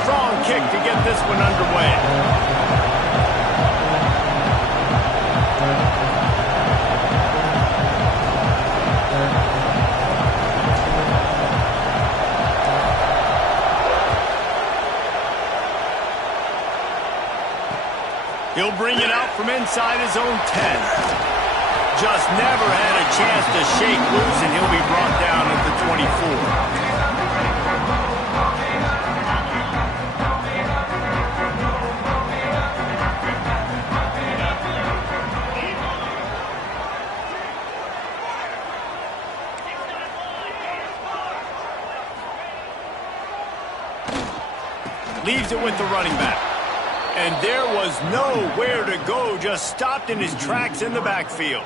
strong kick to get this one underway. He'll bring it out from inside his own 10. Just never had a chance to shake loose, and he'll be brought down at the 24. Leaves it with the running back. And there was nowhere to go, just stopped in his tracks in the backfield.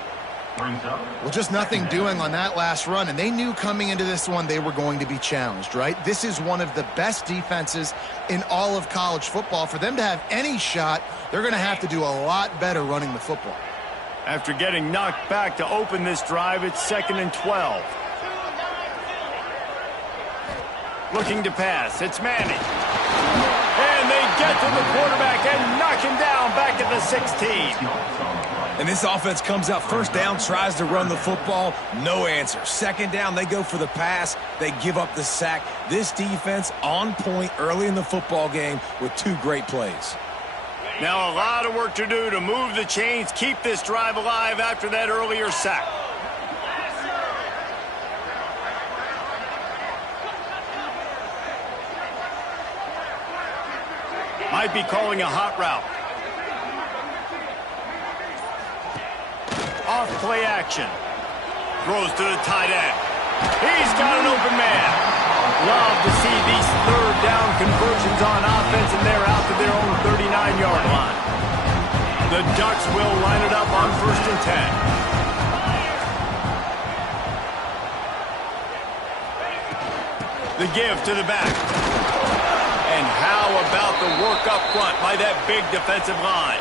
Well, just nothing doing on that last run, and they knew coming into this one they were going to be challenged, right? This is one of the best defenses in all of college football. For them to have any shot, they're going to have to do a lot better running the football. After getting knocked back to open this drive, it's 2nd and 12. Looking to pass, it's Manning. And they get to the quarterback and knock him down back at the 16. And this offense comes out first down, tries to run the football, no answer. Second down, they go for the pass, they give up the sack. This defense on point early in the football game with 2 great plays. Now a lot of work to do to move the chains, keep this drive alive after that earlier sack. Might be calling a hot route. Off play action. Throws to the tight end. He's got an open man. Love to see these third down conversions on offense, and they're out to their own 39-yard line. The Ducks will line it up on 1st and 10. The give to the back. And how about the work up front by that big defensive line?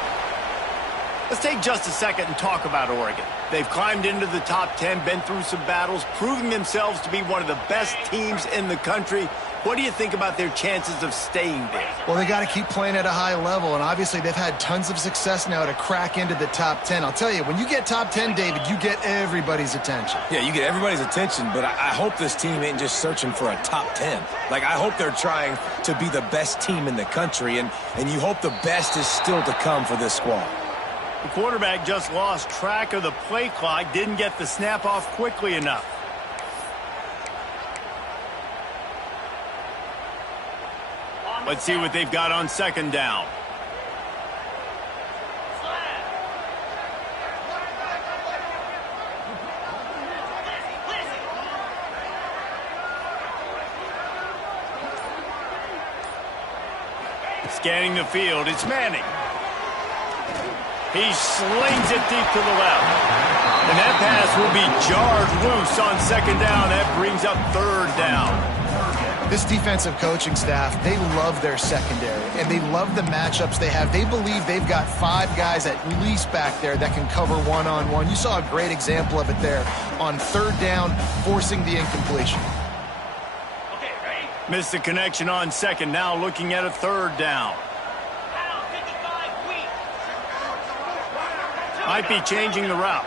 Let's take just a second and talk about Oregon. They've climbed into the top 10, been through some battles, proving themselves to be one of the best teams in the country. What do you think about their chances of staying there? Well, they got to keep playing at a high level, and obviously they've had tons of success now to crack into the top 10. I'll tell you, when you get top 10, David, you get everybody's attention. Yeah, you get everybody's attention, but I hope this team ain't just searching for a top 10. Like, I hope they're trying to be the best team in the country, and you hope the best is still to come for this squad. The quarterback just lost track of the play clock, didn't get the snap off quickly enough. Let's see what they've got on 2nd down. Scanning the field, it's Manning. He slings it deep to the left. And that pass will be jarred loose on 2nd down. That brings up 3rd down. This defensive coaching staff, they love their secondary, and they love the matchups they have. They believe they've got 5 guys at least back there that can cover one-on-one. You saw a great example of it there on 3rd down, forcing the incompletion. Okay, ready? Missed the connection on 2nd, now looking at a 3rd down. Might be changing the route.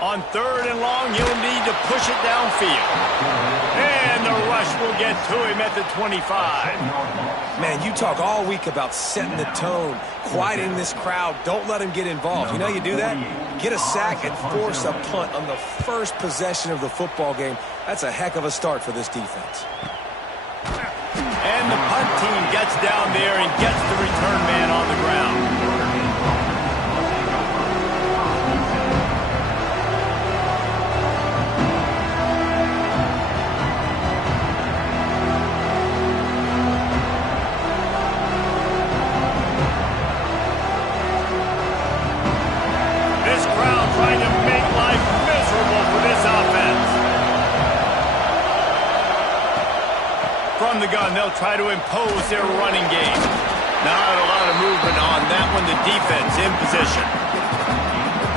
On 3rd and long, you'll need to push it downfield. And the rush will get to him at the 25. Man, you talk all week about setting the tone, quieting this crowd. Don't let him get involved. You know how you do that? Get a sack and force a punt on the first possession of the football game. That's a heck of a start for this defense. And the punt team gets down there and gets the return man on the ground. This crowd trying to make life miserable for this offense. From the gun, they'll try to impose their running game. Not a lot of movement on that one. The defense in position.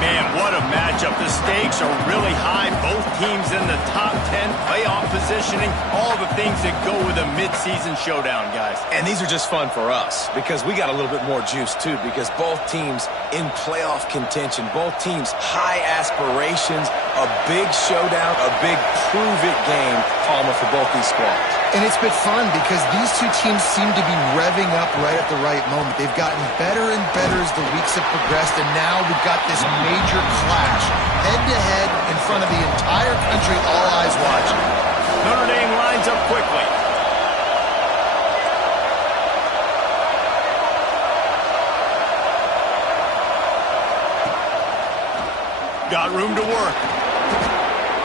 Man, what a matchup. The stakes are really high. Both teams in the top 10, playoff positioning, all the things that go with a midseason showdown, guys. And these are just fun for us because we got a little bit more juice, too, because both teams in playoff contention, both teams high aspirations, a big showdown, a big prove-it game, Palmer, for both these squads. And it's been fun because these two teams seem to be revving up right at the right moment. They've gotten better and better as the weeks have progressed, and now we've got this major clash, head-to-head in front of the entire country, all eyes watching. Notre Dame lines up quickly. Got room to work.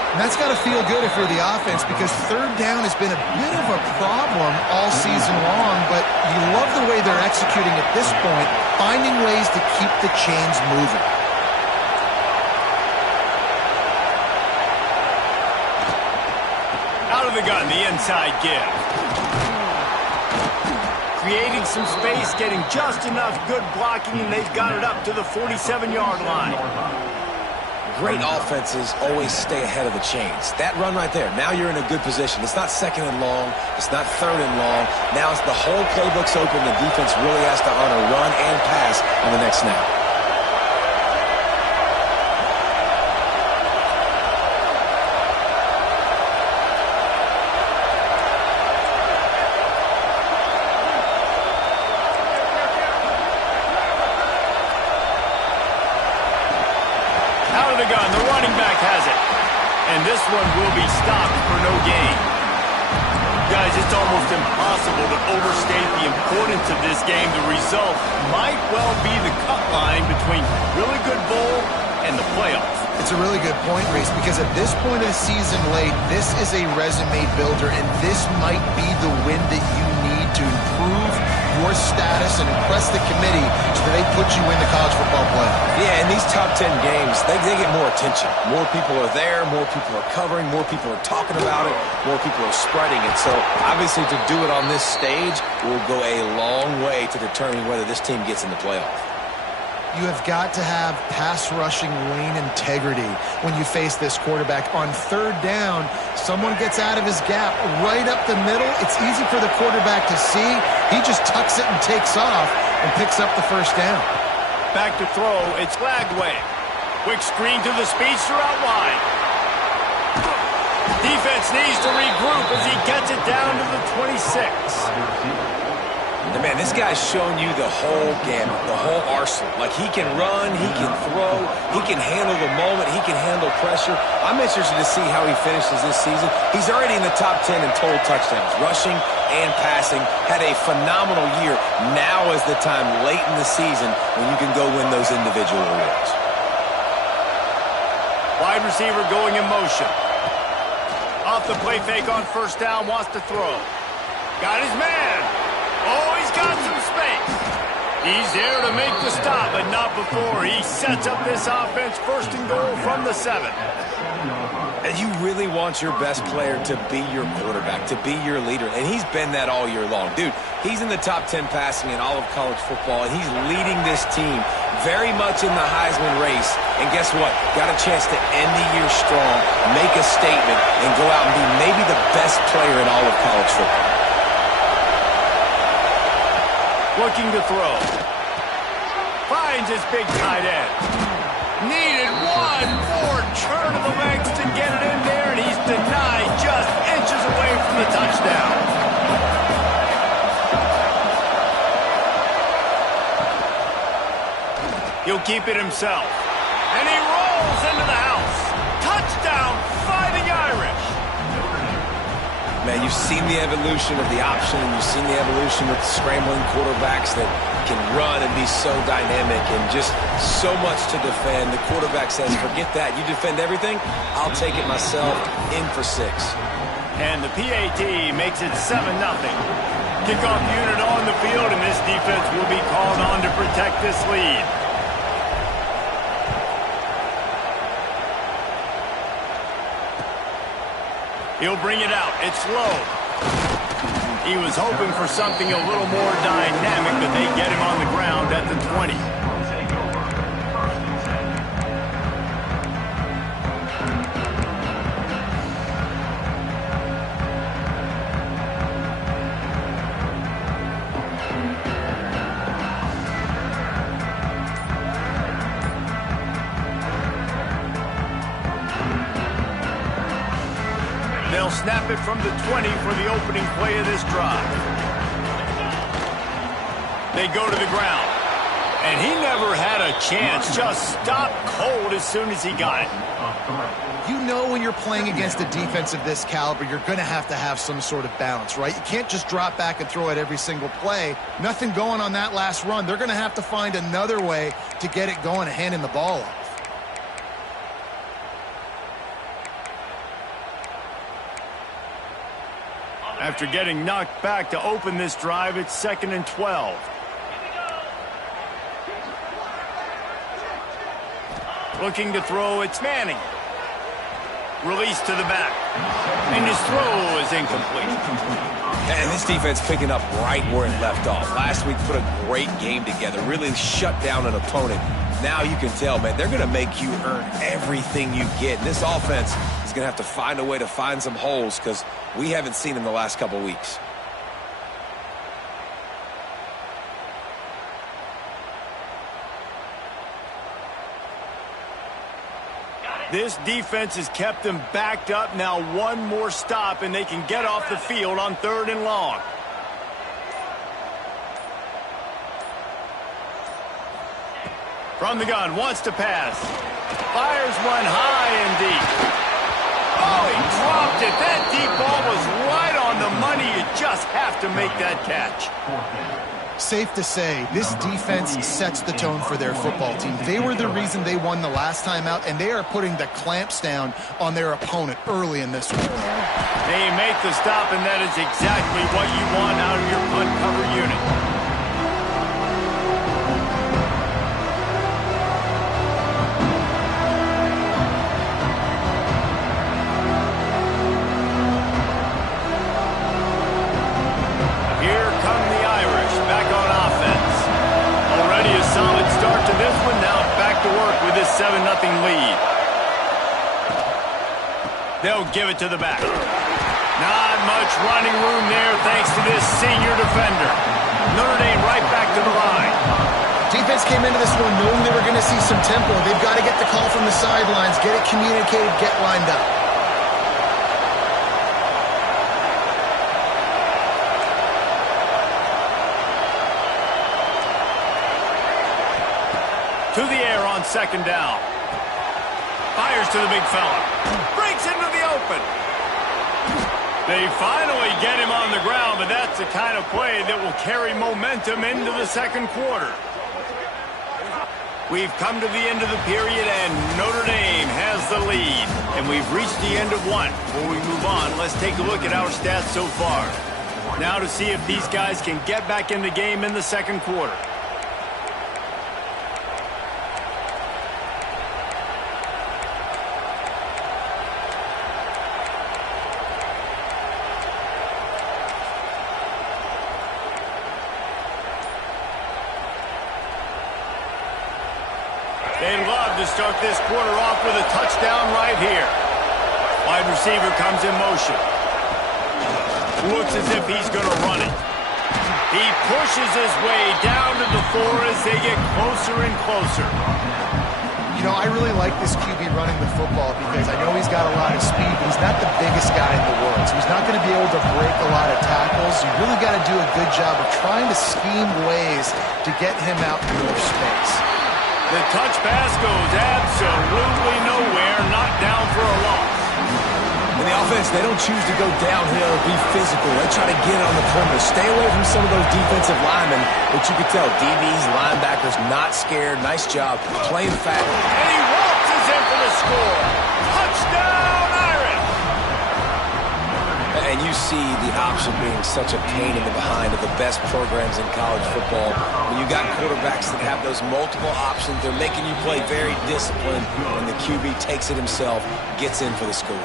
And that's got to feel good if you're the offense because third down has been a bit of a problem all season long, but you love the way they're executing at this point, finding ways to keep the chains moving. Out of the gun, the inside give. Creating some space, getting just enough good blocking, and they've got it up to the 47-yard line. Great offenses always stay ahead of the chains. That run right there, now you're in a good position. It's not second and long. It's not third and long. Now it's the whole playbook's open. The defense really has to honor run and pass on the next snap. The running back has it. And this one will be stopped for no gain. Guys, it's almost impossible to overstate the importance of this game. The result might well be the cut line between really good bowl and the playoffs. It's a really good point, Reese, because at this point of the season late, this is a resume builder, and this might be the win that you need to improve your status and impress the committee so that they put you in the college football playoff. Yeah, in these top 10 games, they get more attention. More people are there, more people are covering, more people are talking about it, more people are spreading it. So obviously to do it on this stage will go a long way to determining whether this team gets in the playoff. You have got to have pass rushing lane integrity when you face this quarterback. On third down, someone gets out of his gap right up the middle. It's easy for the quarterback to see. He just tucks it and takes off and picks up the first down. Back to throw, it's Lagway. Quick screen to the speedster out wide. Defense needs to regroup as he gets it down to the 26. And man, this guy's shown you the whole gamut, the whole arsenal. Like, he can run, he can throw, he can handle the moment, he can handle pressure. I'm interested to see how he finishes this season. He's already in the top 10 in total touchdowns, rushing and passing. Had a phenomenal year. Now is the time late in the season when you can go win those individual awards. Wide receiver going in motion. Off the play fake on first down, wants to throw. Got his man. Oh, he's got some space. He's there to make the stop, but not before. He sets up this offense first and goal from the 7. And you really want your best player to be your quarterback, to be your leader. And he's been that all year long. Dude, he's in the top 10 passing in all of college football, and he's leading this team very much in the Heisman race. And guess what? Got a chance to end the year strong, make a statement, and go out and be maybe the best player in all of college football. Looking to throw. Finds his big tight end. Needed one more turn of the legs to get it in there, and he's denied just inches away from the touchdown. He'll keep it himself. And he rolls into the house. Touchdown, Fighting Irish. Man, you've seen the evolution of the option, and you've seen the evolution with scrambling quarterbacks that can run and be so dynamic and just so much to defend. The quarterback says, forget that. You defend everything, I'll take it myself. In for 6. And the PAT makes it 7-0. Kickoff unit on the field, and this defense will be called on to protect this lead. He'll bring it out. It's low. He was hoping for something a little more dynamic, but they get him on the ground at the 20. They'll snap it from the 20 for the opening play of this drive. They go to the ground. And he never had a chance. Just stopped cold as soon as he got it. You know when you're playing against a defense of this caliber, you're going to have some sort of balance, right? You can't just drop back and throw it every single play. Nothing going on that last run. They're going to have to find another way to get it going and handing the ball off. After getting knocked back to open this drive, it's 2nd and 12. Looking to throw, it's Manning. Release to the back. And his throw is incomplete. And this defense picking up right where it left off. Last week put a great game together. Really shut down an opponent. Now you can tell, man, they're going to make you earn everything you get. And this offense is going to have to find a way to find some holes because we haven't seen them the last couple weeks. This defense has kept them backed up. Now one more stop, and they can get off the field on 3rd and long. From the gun, wants to pass. Fires one high and deep. Oh, he dropped it. That deep ball was right on the money. You just have to make that catch. Safe to say, this defense sets the tone for their football team. They were the reason they won the last time out, and they are putting the clamps down on their opponent early in this one. They make the stop, and that is exactly what you want out of your punt cover unit. To work with this 7-0 lead. They'll give it to the back. Not much running room there thanks to this senior defender. Notre Dame right back to the line. Defense came into this one knowing they were going to see some tempo. They've got to get the call from the sidelines, get it communicated, get lined up. To the air on 2nd down. Fires to the big fella. Breaks into the open. They finally get him on the ground, but that's the kind of play that will carry momentum into the 2nd quarter. We've come to the end of the period, and Notre Dame has the lead. And we've reached the end of one. Before we move on, let's take a look at our stats so far. Now to see if these guys can get back in the game in the 2nd quarter. They'd love to start this quarter off with a touchdown right here. Wide receiver comes in motion. Looks as if he's going to run it. He pushes his way down to the 4 as they get closer and closer. You know, I really like this QB running the football because I know he's got a lot of speed, but he's not the biggest guy in the world. So he's not going to be able to break a lot of tackles. You really got to do a good job of trying to scheme ways to get him out in more space. The touch pass goes absolutely nowhere, not down for a loss. In the offense, they don't choose to go downhill or be physical. They try to get on the perimeter. Stay away from some of those defensive linemen, but you can tell DBs, linebackers, not scared. Nice job playing fast. And he waltzes in for the score. Touchdown, Irish! And you see the option being such a pain in the behind of the best programs in college football. When you got quarterbacks that have those multiple options, they're making you play very disciplined, and the QB takes it himself, gets in for the score.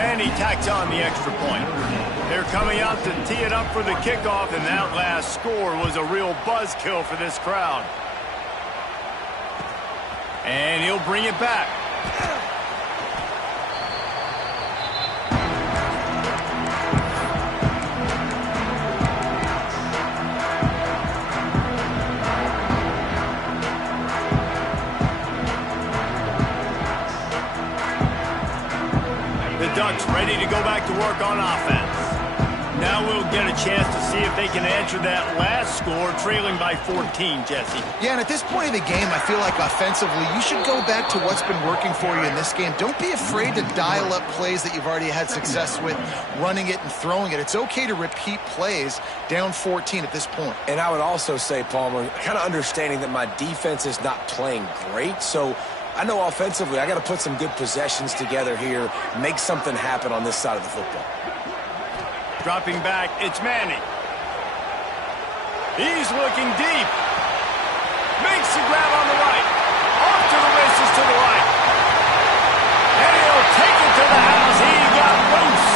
And he tacks on the extra point. They're coming out to tee it up for the kickoff, and that last score was a real buzzkill for this crowd. And he'll bring it back. The Ducks ready to go back to work on offense. Now we'll get a chance to see if they can answer that last score, trailing by 14, Jesse. Yeah, and at this point of the game, I feel like offensively, you should go back to what's been working for you in this game. Don't be afraid to dial up plays that you've already had success with, running it and throwing it. It's okay to repeat plays down 14 at this point. And I would also say, Palmer, kind of understanding that my defense is not playing great, so I know offensively I got to put some good possessions together here, make something happen on this side of the football. Dropping back, it's Manning. He's looking deep. Makes the grab on the right. Off to the races to the right. And he'll take it to the house. He got loose.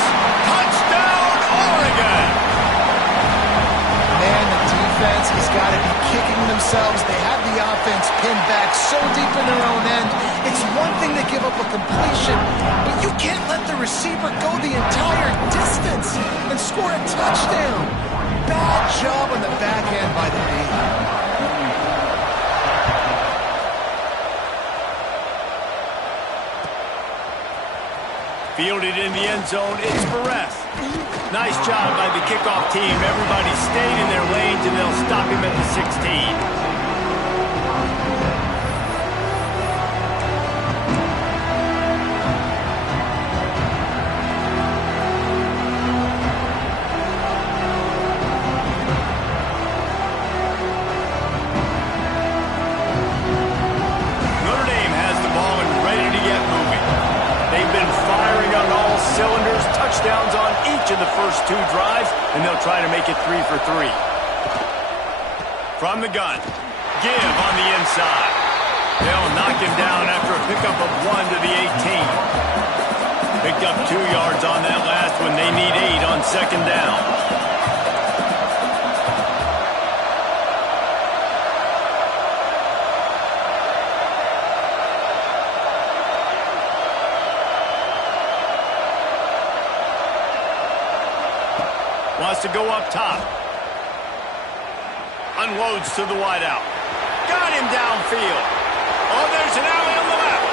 Touchdown, Oregon. Man, the defense has got to be kicking themselves. They have the offense pinned back so deep in their own end. It's one thing to give up a completion, but you can't let the receiver go the entire distance and score a touchdown. Bad job on the back end by the D. Fielded in the end zone, it's Perez. Nice job by the kickoff team. Everybody stayed in their lanes, and they'll stop him at the 16. Touchdowns on each of the first 2 drives, and they'll try to make it 3 for 3. From the gun, give on the inside. They'll knock him down after a pickup of 1 to the 18. Picked up 2 yards on that last one. They need 8 on second down. Wants to go up top. Unloads to the wideout. Got him downfield. Oh, there's an alley on the left.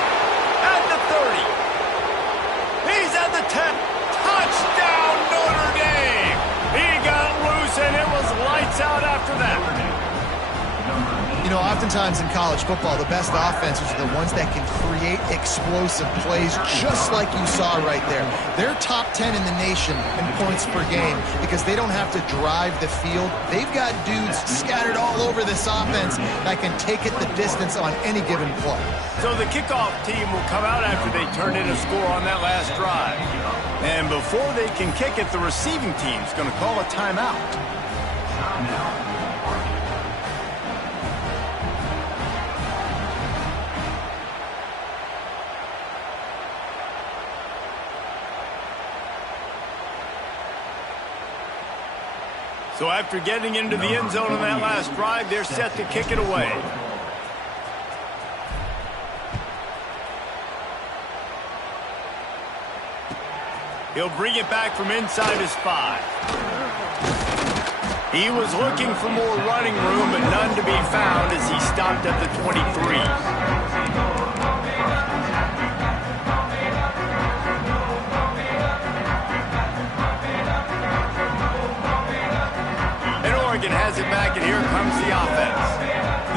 At the 30. He's at the 10. Touchdown, Notre Dame. He got loose, and it was lights out after that. You know, oftentimes in college football, the best offenses are the ones that can create explosive plays, just like you saw right there. They're top 10 in the nation in points per game because they don't have to drive the field. They've got dudes scattered all over this offense that can take it the distance on any given play. So the kickoff team will come out after they turn in a score on that last drive. And before they can kick it, the receiving team's going to call a timeout. So after getting into the end zone on that last drive, they're set to kick it away. He'll bring it back from inside his 5. He was looking for more running room, but none to be found as he stopped at the 23. Oregon has it back, and here comes the offense.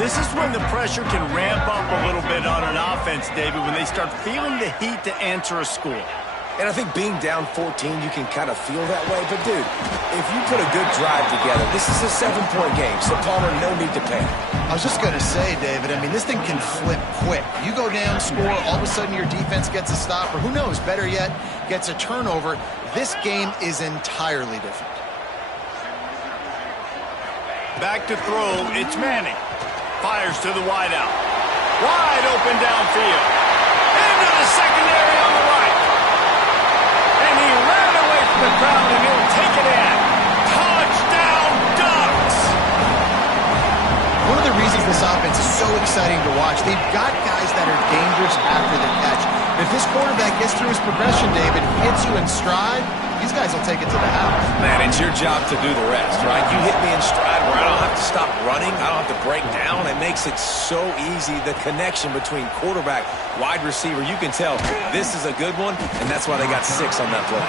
This is when the pressure can ramp up a little bit on an offense, David, when they start feeling the heat to answer a score. And I think being down 14, you can kind of feel that way. But, dude, if you put a good drive together, this is a 7-point game, so Palmer, no need to panic. I was just going to say, David, I mean, this thing can flip quick. You go down, score, all of a sudden your defense gets a stop, or who knows, better yet, gets a turnover. This game is entirely different. Back to throw, it's Manning. Fires to the wideout. Wide open downfield. Into the secondary on the right. And he ran away from the crowd, and he'll take it in. Touchdown, Ducks! One of the reasons this offense is so exciting to watch, they've got guys that are dangerous after the catch. If this quarterback gets through his progression, David, hits you in stride, these guys will take it to the house. Man, it's your job to do the rest, right? You hit me in stride where I don't have to stop running. I don't have to break down. It makes it so easy, the connection between quarterback, wide receiver. You can tell this is a good one, and that's why they got 6 on that play.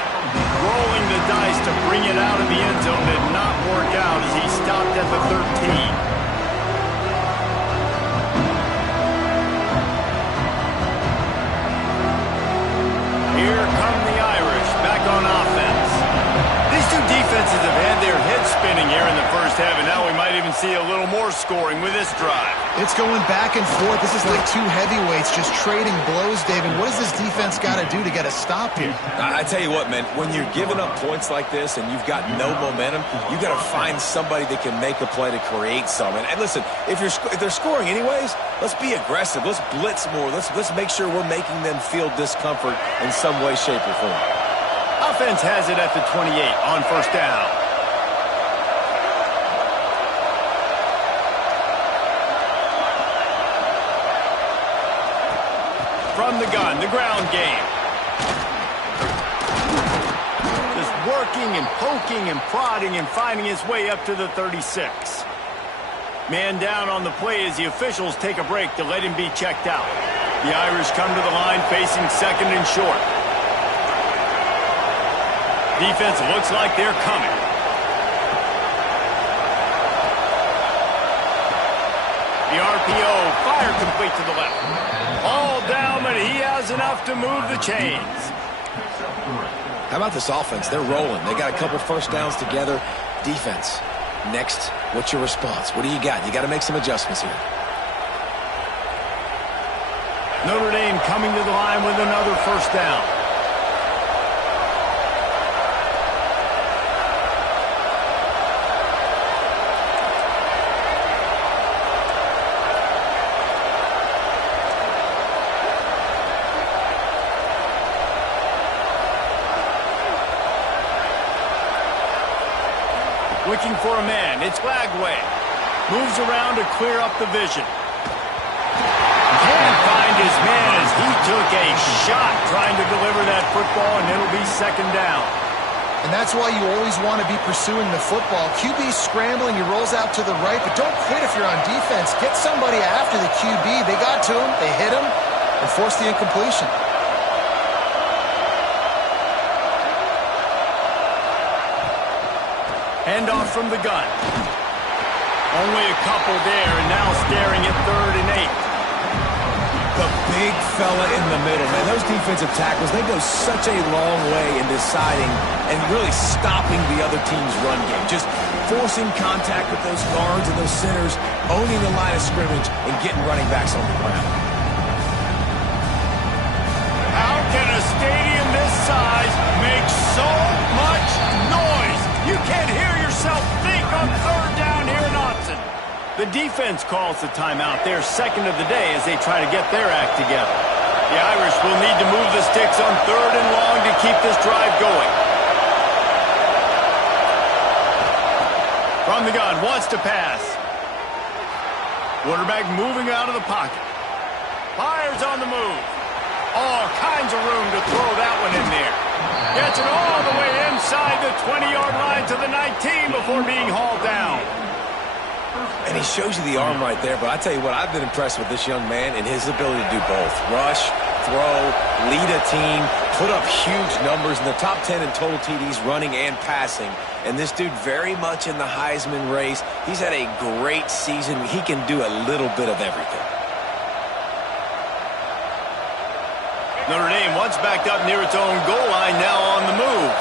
Rolling the dice to bring it out of the end zone did not work out as he stopped at the 13. Here come the Irish back on offense. These two defenses have had their heads spinning here in the first half, and now we might even see a little more scoring with this drive. It's going back and forth. This is like two heavyweights just trading blows, David. What does this defense got to do to get a stop here? I tell you what, man, when you're giving up points like this and you've got no momentum, you got to find somebody that can make a play to create some. And listen, if they're scoring anyways, let's be aggressive. Let's blitz more. Let's make sure we're making them feel discomfort in some way, shape, or form. Offense has it at the 28 on first down. From the gun, the ground game. Just working and poking and prodding and finding his way up to the 36. Man down on the play as the officials take a break to let him be checked out. The Irish come to the line facing second and short. Defense looks like they're coming. The RPO, fire complete to the left. All down, but he has enough to move the chains. How about this offense? They're rolling. They got a couple first downs together. Defense. Next, what's your response? What do you got? You got to make some adjustments here. Notre Dame coming to the line with another first down. Looking for a man. It's Lagway. Moves around to clear up the vision. Can't find his man as he took a shot trying to deliver that football, and it'll be second down. And that's why you always want to be pursuing the football. QB's scrambling, he rolls out to the right, but don't quit if you're on defense. Get somebody after the QB. They got to him, they hit him, and forced the incompletion. Handoff from the gun. Only a couple there, and now staring at 3rd and 8. The big fella in the middle, man. Those defensive tackles, they go such a long way in deciding and really stopping the other team's run game. Just forcing contact with those guards and those centers, owning the line of scrimmage, and getting running backs on the ground. How can a stadium this size make so much noise? You can't hear yourself think on 3rd down here in Autzen. The defense calls the timeout. They're second of the day as they try to get their act together. The Irish will need to move the sticks on 3rd and long to keep this drive going. From the gun, wants to pass. Quarterback moving out of the pocket. Fires on the move. All kinds of room to throw that one in there. Gets it all the way inside the 20-yard line to the 19 before being hauled down. And he shows you the arm right there, but I tell you what, I've been impressed with this young man and his ability to do both. Rush, throw, lead a team, put up huge numbers in the top 10 in total TDs running and passing. And this dude very much in the Heisman race. He's had a great season. He can do a little bit of everything. Notre Dame once backed up near its own goal line, now on the move.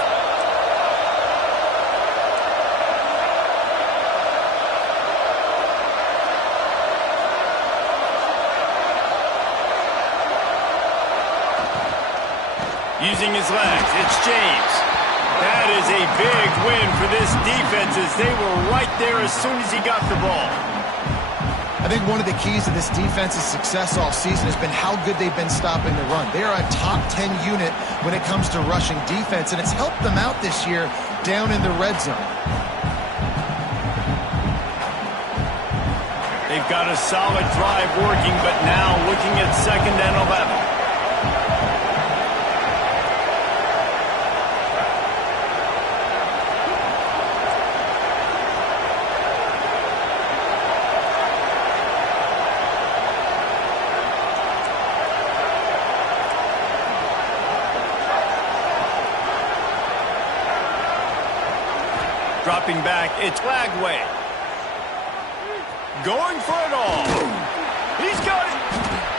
Using his legs, it's James. That is a big win for this defense as they were right there as soon as he got the ball. I think one of the keys to this defense's success all season has been how good they've been stopping the run. They are a top 10 unit when it comes to rushing defense, and it's helped them out this year down in the red zone. They've got a solid drive working, but now looking at 2nd and 11. Dropping back, it's Lagway. Going for it all. He's got it.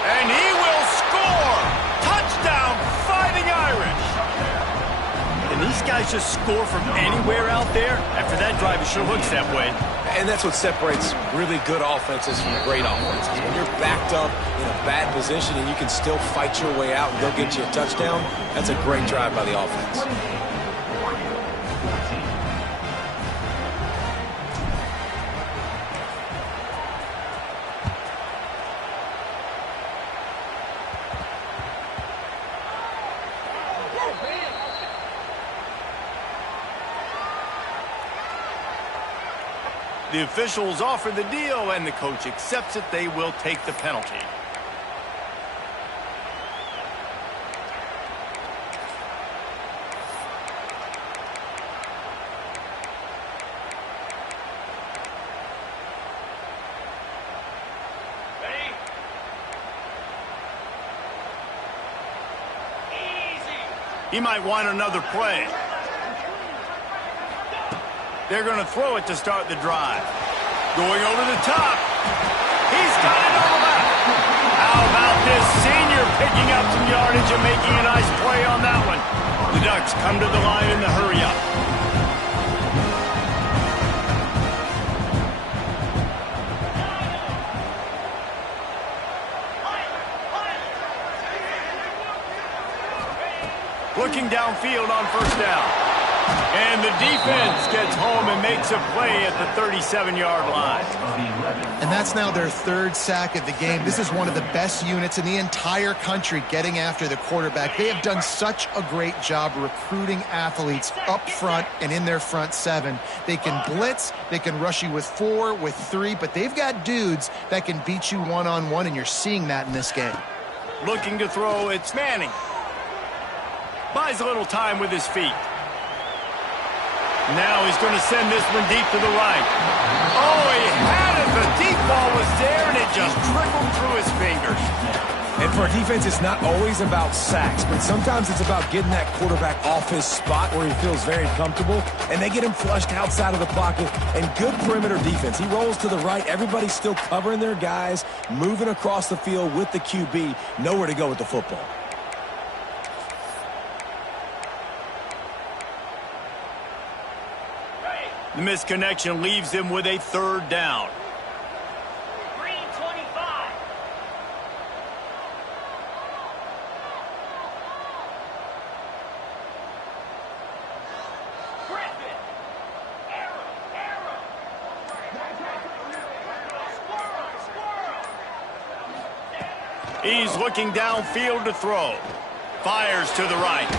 And he will score. Touchdown, Fighting Irish. And these guys just score from anywhere out there? After that drive, it sure looks that way. And that's what separates really good offenses from great offenses. When you're backed up in a bad position and you can still fight your way out and go get you a touchdown, that's a great drive by the offense. The officials offer the deal, and the coach accepts it. They will take the penalty. Ready? Easy. He might want another play. They're going to throw it to start the drive. Going over the top. He's got it on the left. How about this senior picking up some yardage and making a nice play on that one? The Ducks come to the line in the hurry up. Looking downfield on first down. And the defense gets home and makes a play at the 37-yard line. And that's now their third sack of the game. This is one of the best units in the entire country getting after the quarterback. They have done such a great job recruiting athletes up front and in their front seven. They can blitz, they can rush you with 4, with 3, but they've got dudes that can beat you one-on-one, and you're seeing that in this game. Looking to throw, it's Manning. Buys a little time with his feet. Now he's going to send this one deep to the right. Oh, he had it. The deep ball was there, and it just trickled through his fingers. And for a defense, it's not always about sacks, but sometimes it's about getting that quarterback off his spot where he feels very comfortable, and they get him flushed outside of the pocket. And good perimeter defense. He rolls to the right. Everybody's still covering their guys, moving across the field with the QB, nowhere to go with the football. The misconnection leaves him with a third down. Green 25. Griffin. Arrow. Squirrel. He's looking downfield to throw. Fires to the right.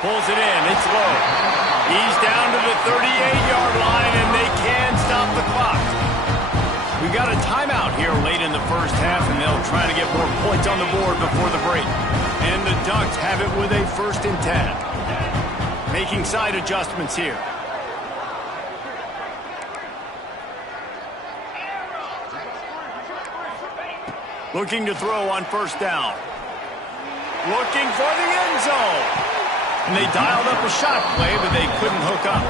Pulls it in. It's low. He's down to the 38-yard line, and they can stop the clock. We got a timeout here late in the first half, and they'll try to get more points on the board before the break. And the Ducks have it with a 1st and 10. Making side adjustments here. Looking to throw on first down. Looking for the end zone. And they dialed up a shot play, but they couldn't hook up.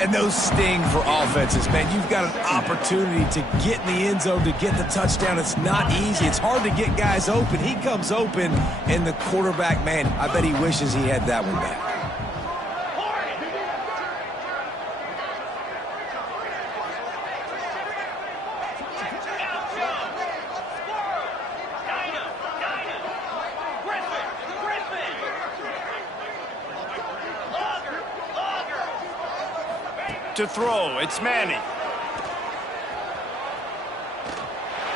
And those sting for offenses, man. You've got an opportunity to get in the end zone, to get the touchdown. It's not easy. It's hard to get guys open. He comes open, and the quarterback, man, I bet he wishes he had that one back. To throw, it's Manning.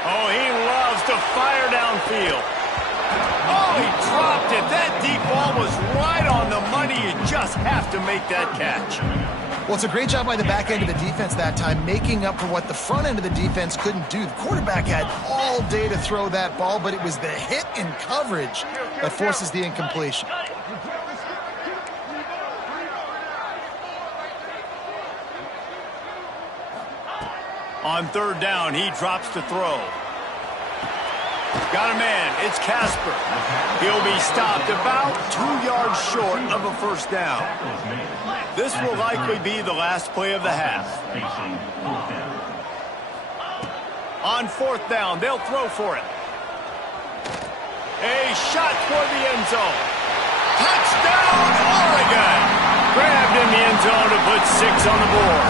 Oh, he loves to fire downfield. Oh, he dropped it. That deep ball was right on the money. You just have to make that catch. Well, it's a great job by the back end of the defense that time, making up for what the front end of the defense couldn't do. The quarterback had all day to throw that ball, but it was the hit in coverage that forces the incompletion. On third down, he drops to throw. Got a man. It's Casper. He'll be stopped about 2 yards short of a first down. This will likely be the last play of the half. On fourth down, they'll throw for it. A shot toward the end zone. Touchdown, Oregon! Grabbed in the end zone to put 6 on the board.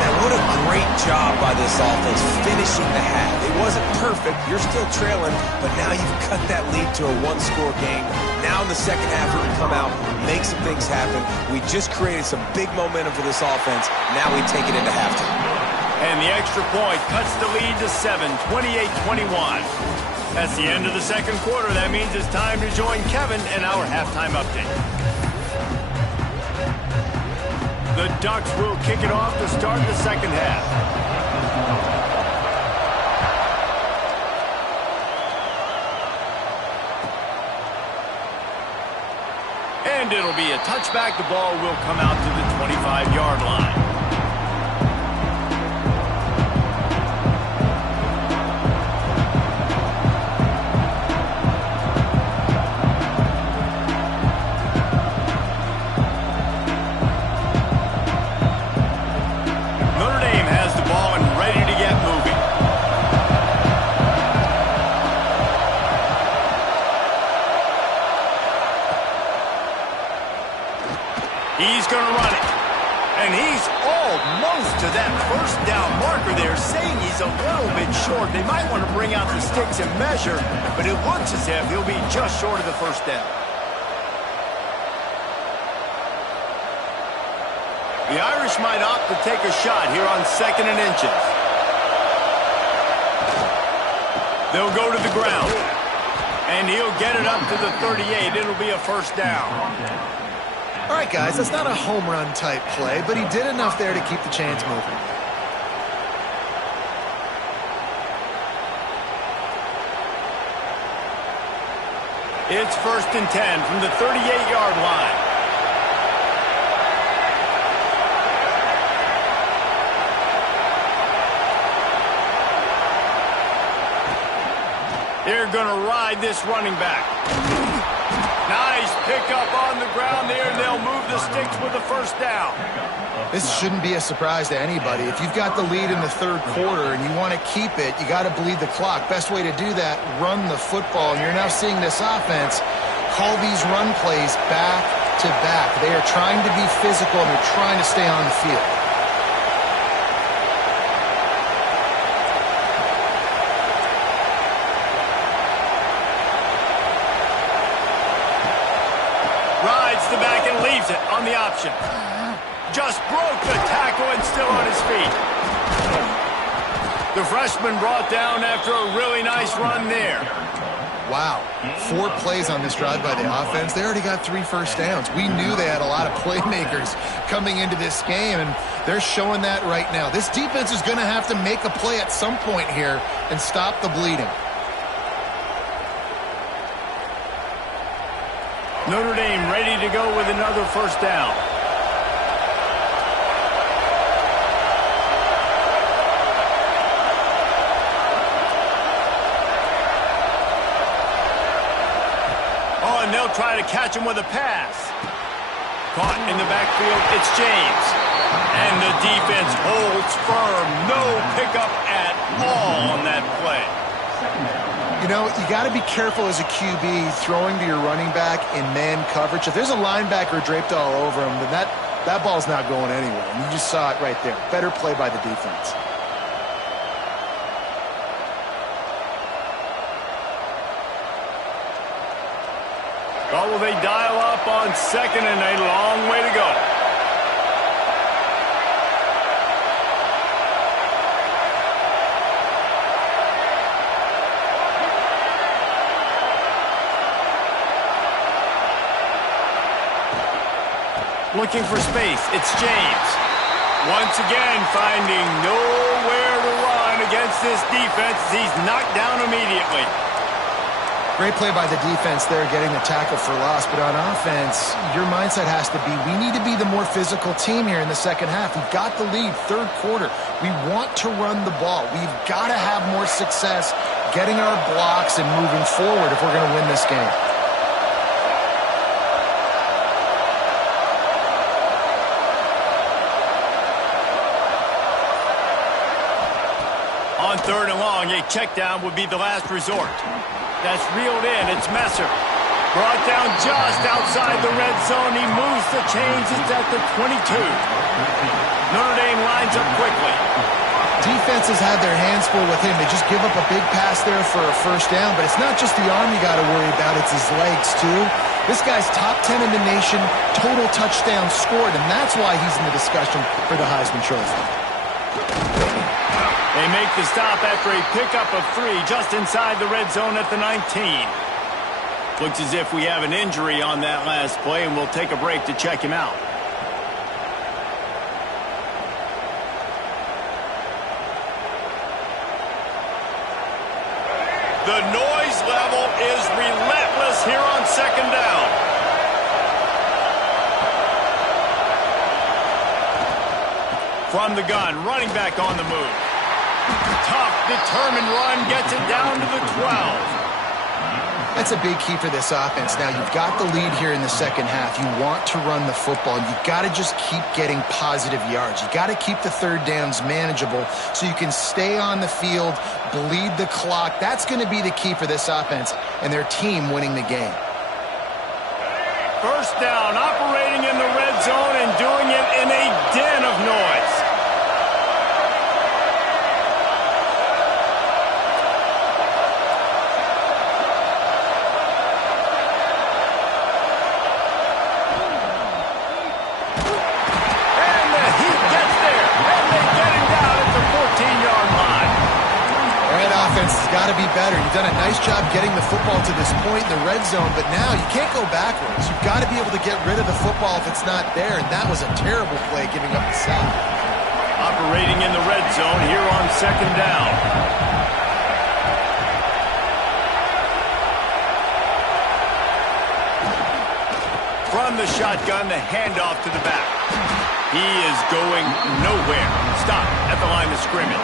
Now, what a great job by this offense finishing the half. It wasn't perfect. You're still trailing, but now you've cut that lead to a one-score game. Now in the second half, we can come out, make some things happen. We just created some big momentum for this offense. Now we take it into halftime. And the extra point cuts the lead to 7, 28-21. That's the end of the second quarter. That means it's time to join Kevin in our halftime update. The Ducks will kick it off to start the second half. And it'll be a touchback. The ball will come out to the 25-yard line. He's going to run it. And he's almost to that first down marker there, saying he's a little bit short. They might want to bring out the sticks and measure, but it looks as if he'll be just short of the first down. The Irish might opt to take a shot here on 2nd and inches. They'll go to the ground. And he'll get it up to the 38. It'll be a first down. All right, guys, that's not a home run type play, but he did enough there to keep the chains moving. It's 1st and 10 from the 38-yard line. They're going to ride this running back. Nice pickup on the ground there. They'll move the sticks with the first down. This shouldn't be a surprise to anybody. If you've got the lead in the third quarter and you want to keep it, you got to bleed the clock. Best way to do that, run the football. And you're now seeing this offense call these run plays back to back. They are trying to be physical and they're trying to stay on the field. The back and leaves it on the option. Just broke the tackle and still on his feet. The freshman brought down after a really nice run there. Wow. 4 plays on this drive by the offense. They already got 3 first downs. We knew they had a lot of playmakers coming into this game, and they're showing that right now. This defense is going to have to make a play at some point here and stop the bleeding. Notre Dame ready to go with another first down. Oh, and they'll try to catch him with a pass. Caught in the backfield, it's James. And the defense holds firm. No pickup at all on that play. You know, you got to be careful as a QB throwing to your running back in man coverage. If there's a linebacker draped all over him, then that ball's not going anywhere. And you just saw it right there. Better play by the defense. Well, will they dial up on 2nd and a long way to go? Looking for space, it's James. Once again, finding nowhere to run against this defense. He's knocked down immediately. Great play by the defense there, getting the tackle for loss. But on offense, your mindset has to be, we need to be the more physical team here in the second half. We've got the lead, third quarter. We want to run the ball. We've got to have more success getting our blocks and moving forward if we're going to win this game. On third and long, a check down would be the last resort. That's reeled in. It's Messer. Brought down just outside the red zone. He moves the chains. It's at the 22. Notre Dame lines up quickly. Defenses have their hands full with him. They just give up a big pass there for a first down, but it's not just the arm you got to worry about. It's his legs, too. This guy's top 10 in the nation, total touchdowns scored, and that's why he's in the discussion for the Heisman Trophy. They make the stop after a pickup of 3 just inside the red zone at the 19. Looks as if we have an injury on that last play, and we'll take a break to check him out. The noise level is relentless here on second down. From the gun, running back on the move. Tough, determined run, gets it down to the 12. That's a big key for this offense. Now, you've got the lead here in the second half. You want to run the football. You've got to just keep getting positive yards. You've got to keep the third downs manageable so you can stay on the field, bleed the clock. That's going to be the key for this offense and their team winning the game. First down, operating in the red zone and doing it in a den of noise. Got to be better. You've done a nice job getting the football to this point in the red zone, but now you can't go backwards. You've got to be able to get rid of the football if it's not there, and that was a terrible play giving up the sack. Operating in the red zone here on second down. From the shotgun, the handoff to the back. He is going nowhere. Stop at the line of scrimmage.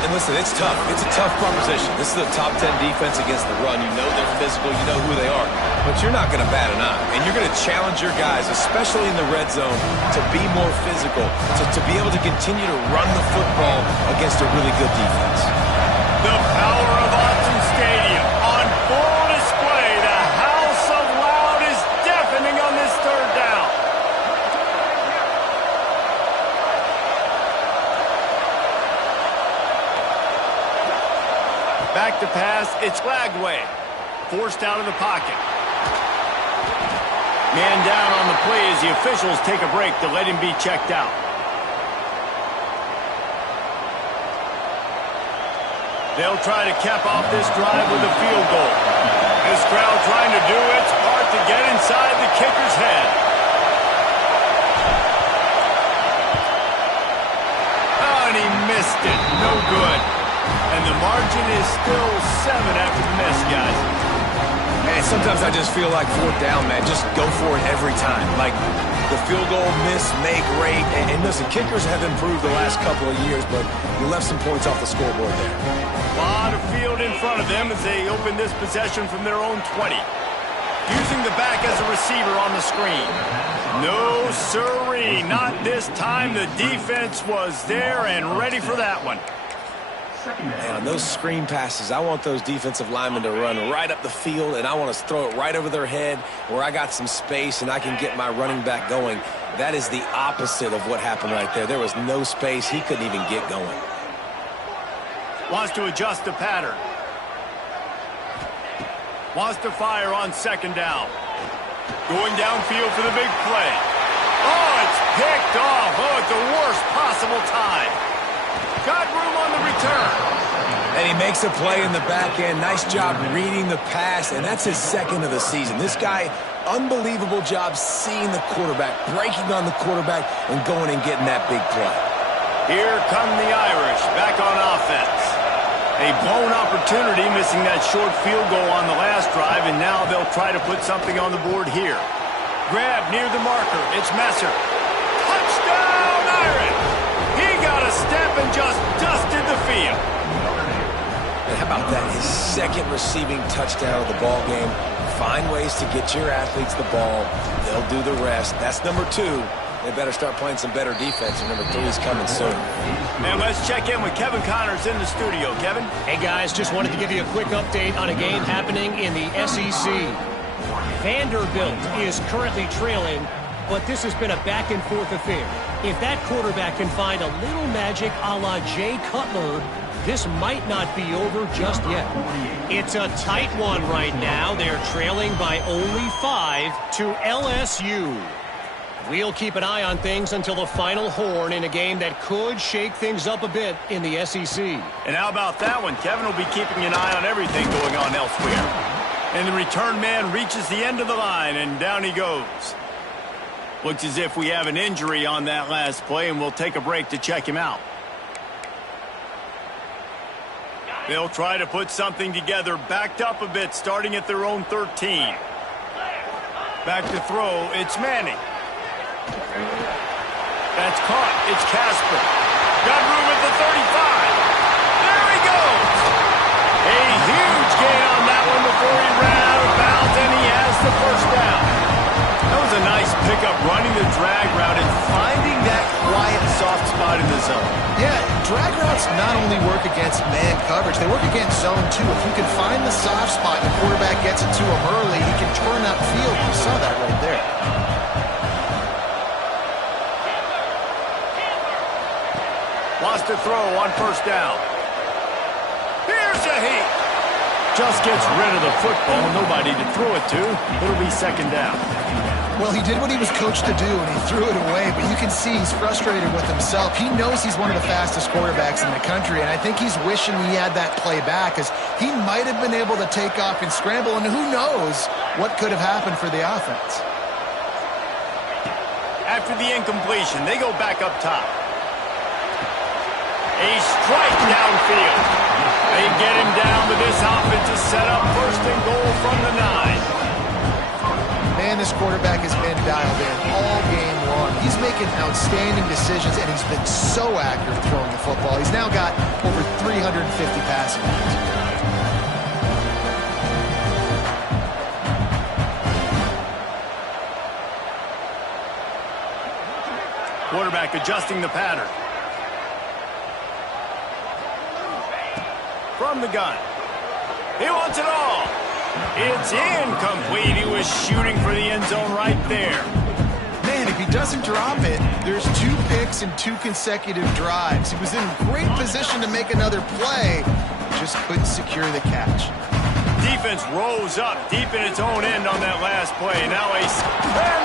And listen, it's tough. It's a tough proposition. This is a top 10 defense against the run. You know they're physical. You know who they are. But you're not going to bat an eye. And you're going to challenge your guys, especially in the red zone, to be more physical, to be able to continue to run the football against a really good defense. The power of Autzen Stadium on full display. The house of loud is deafening on this third down. Back to pass, it's Lagway. Forced out of the pocket. Man down on the play as the officials take a break to let him be checked out. They'll try to cap off this drive with a field goal. This crowd trying to do its part to get inside the kicker's head. Oh, and he missed it. No good. And the margin is still 7 after the miss, guys. Man, sometimes I just feel like fourth down, man. Just go for it every time. Like the field goal, miss, make, rate. And listen, kickers have improved the last couple of years, but you left some points off the scoreboard there. A lot of field in front of them as they open this possession from their own 20. Using the back as a receiver on the screen. No siree, not this time. The defense was there and ready for that one. Man, on those screen passes, I want those defensive linemen to run right up the field, and I want to throw it right over their head where I got some space and I can get my running back going. That is the opposite of what happened right there. There was no space. He couldn't even get going. Wants to adjust the pattern. Wants to fire on second down. Going downfield for the big play. Oh, it's picked off. Oh, at the worst possible time. Got room on the return. And he makes a play in the back end. Nice job reading the pass, and that's his second of the season. This guy, unbelievable job seeing the quarterback, breaking on the quarterback, and going and getting that big play. Here come the Irish back on offense. A blown opportunity, missing that short field goal on the last drive, and now they'll try to put something on the board here. Grab near the marker. It's Messer. Touchdown, Irish! He got a step and just dusted the field. And how about that? His second receiving touchdown of the ball game. Find ways to get your athletes the ball. They'll do the rest. That's number 2. They better start playing some better defense, and number 3 is coming soon. And let's check in with Kevin Connors in the studio. Kevin? Hey, guys, just wanted to give you a quick update on a game happening in the SEC. Vanderbilt is currently trailing, but this has been a back-and-forth affair. If that quarterback can find a little magic a la Jay Cutler, this might not be over just yet. It's a tight one right now. They're trailing by only 5 to LSU. We'll keep an eye on things until the final horn in a game that could shake things up a bit in the SEC. And how about that one? Kevin will be keeping an eye on everything going on elsewhere. And the return man reaches the end of the line, and down he goes. Looks as if we have an injury on that last play, and we'll take a break to check him out. They'll try to put something together, backed up a bit, starting at their own 13. Back to throw, it's Manning. That's caught. It's Casper. Got room at the 35. There he goes. A huge gain on that one before he ran out of bounds, and he has the first down. That was a nice pickup, running the drag route and finding that quiet, soft spot in the zone. Yeah, drag routes not only work against man coverage, they work against zone too. If you can find the soft spot and the quarterback gets it to him early, he can turn upfield. You saw that right there. Lost to throw on first down. Here's a heat. Just gets rid of the football. Nobody to throw it to. It'll be second down. Well, he did what he was coached to do, and he threw it away, but you can see he's frustrated with himself. He knows he's one of the fastest quarterbacks in the country, and I think he's wishing he had that play back, because he might have been able to take off and scramble, and who knows what could have happened for the offense. After the incompletion, they go back up top. A strike downfield. They get him down, but this offense is set up first and goal from the 9. Man, this quarterback has been dialed in all game long. He's making outstanding decisions, and he's been so accurate throwing the football. He's now got over 350 passing yards. Quarterback adjusting the pattern. From the gun. He wants it all. It's incomplete. He was shooting for the end zone right there. Man, if he doesn't drop it, there's 2 picks and 2 consecutive drives. He was in great position to make another play, just couldn't secure the catch. Defense rose up deep in its own end on that last play. Now and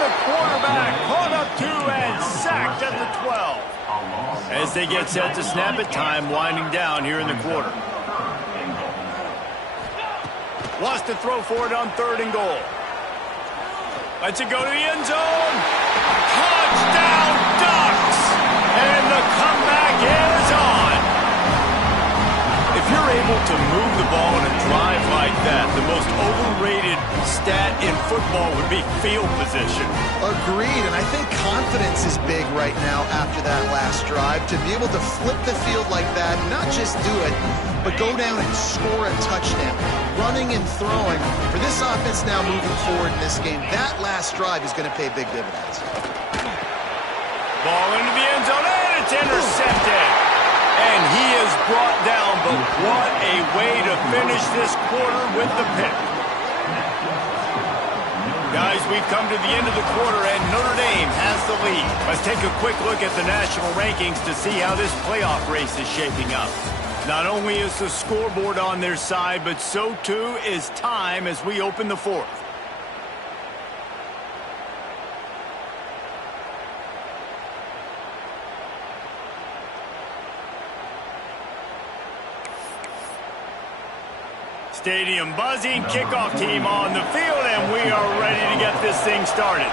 the quarterback caught up 2 and sacked at the 12. As they get set to snap it, time winding down here in the quarter. Wants to throw for it on 3rd and goal. Lets it go to the end zone. Touchdown, Ducks! And the comeback is on. If you're able to move the ball in a drive like that, the most overrated stat in football would be field position. Agreed, and I think confidence is big right now after that last drive. To be able to flip the field like that, not just do it, but go down and score a touchdown. Running and throwing. For this offense now moving forward in this game, that last drive is going to pay big dividends. Ball into the end zone, and it's intercepted. And he is brought down, but what a way to finish this quarter with the pick. Guys, we've come to the end of the quarter, and Notre Dame has the lead. Let's take a quick look at the national rankings to see how this playoff race is shaping up. Not only is the scoreboard on their side, but so too is time as we open the 4th. Stadium buzzing, kickoff team on the field, and we are ready to get this thing started.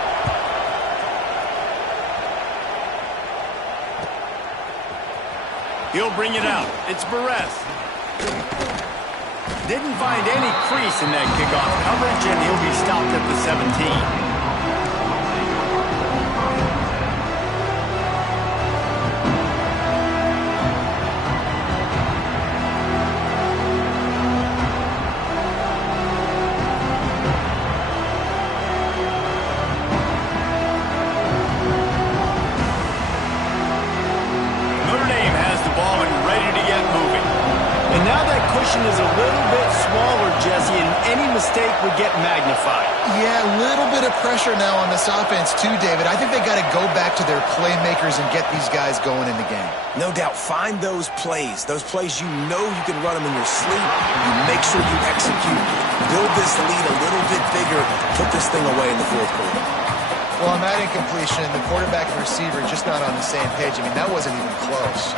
He'll bring it out. It's Barres. didn't find any crease in that kickoff coverage, and he'll be stopped at the 17. Is a little bit smaller, Jesse, and any mistake would get magnified. Yeah, a little bit of pressure now on this offense too, David. I think they got to go back to their playmakers and get these guys going in the game. No doubt. Find those plays you know you can run them in your sleep. You make sure you execute. Build this lead a little bit bigger. Put this thing away in the fourth quarter. Well, on that incompletion, the quarterback and receiver just not on the same page. I mean, that wasn't even close.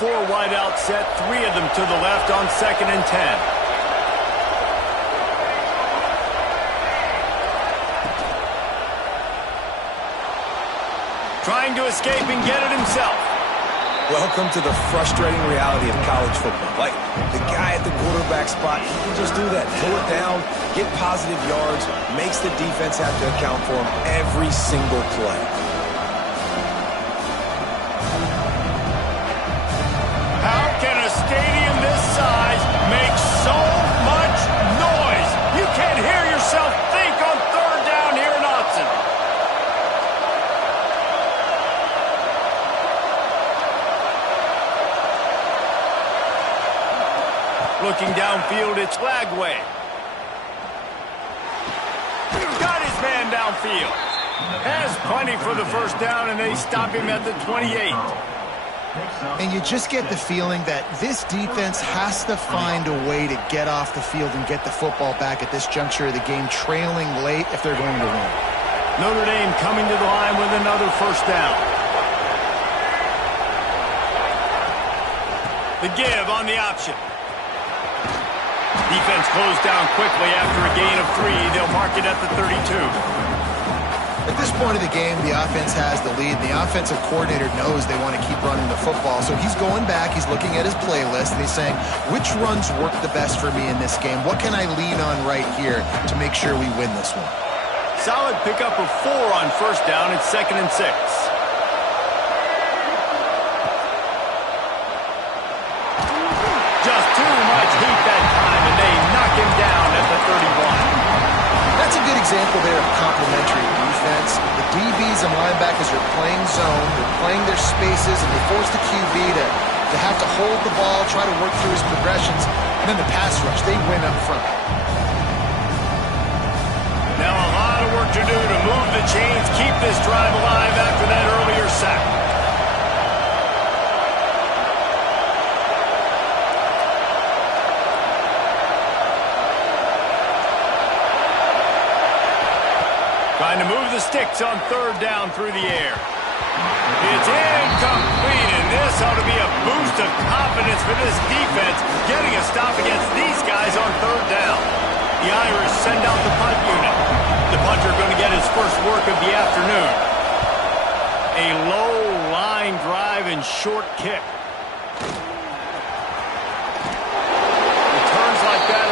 Four wide out set, three of them to the left on 2nd and 10. Trying to escape and get it himself. Welcome to the frustrating reality of college football. Like, the guy at the quarterback spot, he can just do that. Pull it down, get positive yards, makes the defense have to account for him every single play. Stadium this size makes so much noise. You can't hear yourself think on 3rd down here in Autzen. Looking downfield, it's Lagway. Got his man downfield. Has plenty for the 1st down, and they stop him at the 28. And you just get the feeling that this defense has to find a way to get off the field and get the football back at this juncture of the game, trailing late if they're going to win. Notre Dame coming to the line with another 1st down. The give on the option. Defense closed down quickly after a gain of 3. They'll mark it at the 32. At this point of the game, the offense has the lead. The offensive coordinator knows they want to keep running the football. So he's going back, he's looking at his playlist, and he's saying, which runs work the best for me in this game? What can I lean on right here to make sure we win this one? Solid pickup of 4 on 1st down. It's 2nd and 6. Just too much heat that time, and they knock him down at the 31. That's a good example there of complementary defense. The DBs and linebackers are playing zone, they're playing their spaces, and they force the QB to have to hold the ball, try to work through his progressions, and then the pass rush, they win up front. Now a lot of work to do to move the chains, keep this drive alive after that earlier sack. Trying to move the sticks on 3rd down through the air. It's incomplete, and this ought to be a boost of confidence for this defense, getting a stop against these guys on 3rd down. The Irish send out the punt unit. The punter going to get his first work of the afternoon. A low line drive and short kick.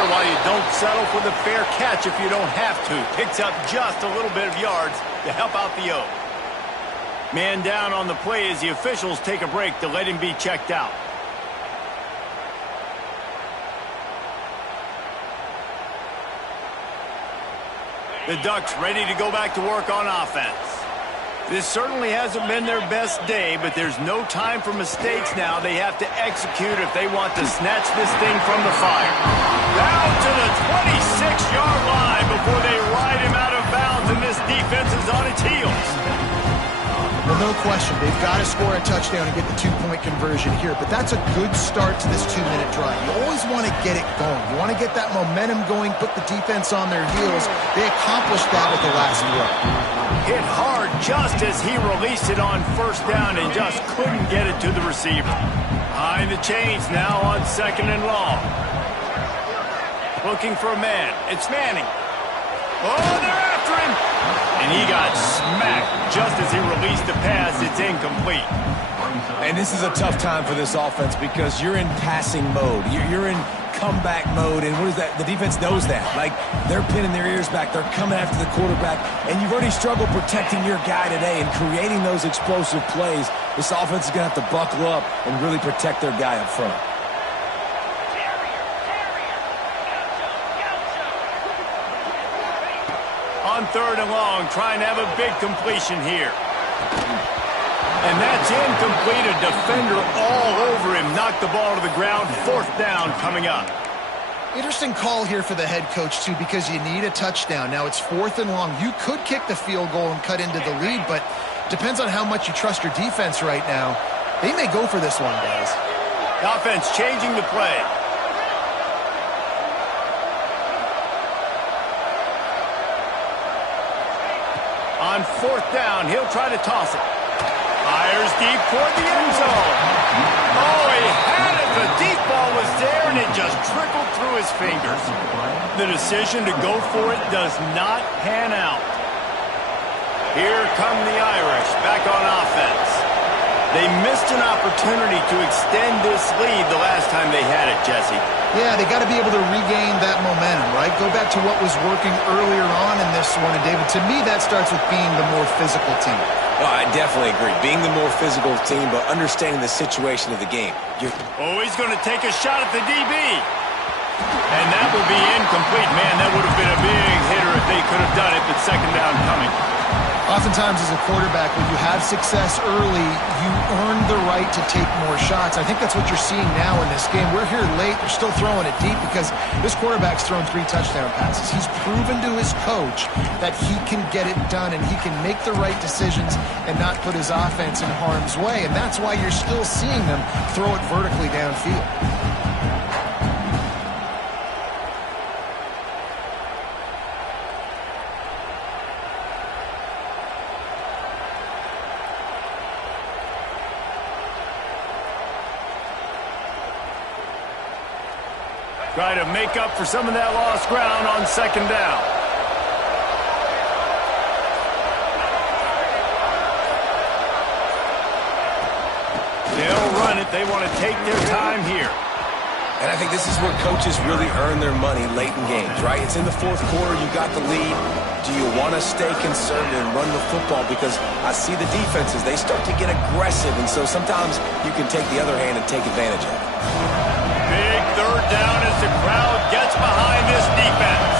Why you don't settle for the fair catch if you don't have to. Picks up just a little bit of yards to help out the O. Man down on the play as the officials take a break to let him be checked out. The Ducks ready to go back to work on offense. This certainly hasn't been their best day, but there's no time for mistakes now. They have to execute if they want to snatch this thing from the fire. Down to the 26-yard line before they ride him out of bounds, and this defense is on its heels. Well, no question. They've got to score a touchdown and get the 2-point conversion here, but that's a good start to this 2-minute drive. You always want to get it going. You want to get that momentum going, put the defense on their heels. They accomplished that with the last throw. Hit hard just as he released it on 1st down and just couldn't get it to the receiver. Behind the chains now on 2nd and long. Looking for a man. It's Manning. Oh, they're after him. And he got smacked just as he released the pass. It's incomplete. And this is a tough time for this offense because you're in passing mode. You're in comeback mode, and what is that? The defense knows that. Like, they're pinning their ears back. They're coming after the quarterback, and you've already struggled protecting your guy today and creating those explosive plays. This offense is going to have to buckle up and really protect their guy up front. On 3rd and long, trying to have a big completion here. And that's incomplete. A defender all over him. Knocked the ball to the ground. 4th down coming up. Interesting call here for the head coach, too, because you need a touchdown. Now it's 4th and long. You could kick the field goal and cut into the lead, but depends on how much you trust your defense right now. They may go for this one, guys. The offense changing the play. On 4th down, he'll try to toss it. Fires deep toward the end zone. Oh, he had it. The deep ball was there, and it just trickled through his fingers. The decision to go for it does not pan out. Here come the Irish back on offense. They missed an opportunity to extend this lead the last time they had it, Jesse. Yeah, they got to be able to regain that momentum, right? Go back to what was working earlier on in this one. And, David, to me, that starts with being the more physical team. Oh, I definitely agree. Being the more physical team, but understanding the situation of the game. Oh, he's going to take a shot at the DB. And that will be incomplete. Man, that would have been a big hitter if they could have done it, but 2nd down coming. Oftentimes as a quarterback, when you have success early, you earn the right to take more shots. I think that's what you're seeing now in this game. We're here late. They're still throwing it deep because this quarterback's thrown 3 touchdown passes. He's proven to his coach that he can get it done and he can make the right decisions and not put his offense in harm's way. And that's why you're still seeing them throw it vertically downfield. Try to make up for some of that lost ground on 2nd down. They'll run it. They want to take their time here. And I think this is where coaches really earn their money late in games, right? It's in the 4th quarter. You got the lead. Do you want to stay conservative and run the football? Because I see the defenses. They start to get aggressive, and so sometimes you can take the other hand and take advantage of it. Big 3rd down as the crowd gets behind this defense.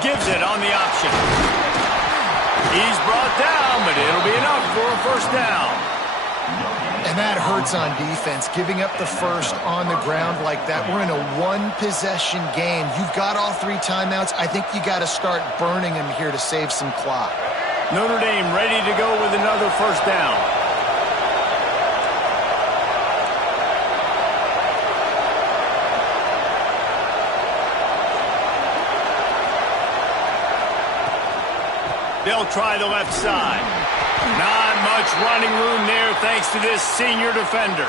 Gives it on the option. He's brought down, but it'll be enough for a 1st down. And that hurts on defense, giving up the 1st on the ground like that. We're in a 1-possession game. You've got all 3 timeouts. I think you got to start burning them here to save some clock. Notre Dame ready to go with another 1st down. They'll try the left side. Not much running room there thanks to this senior defender.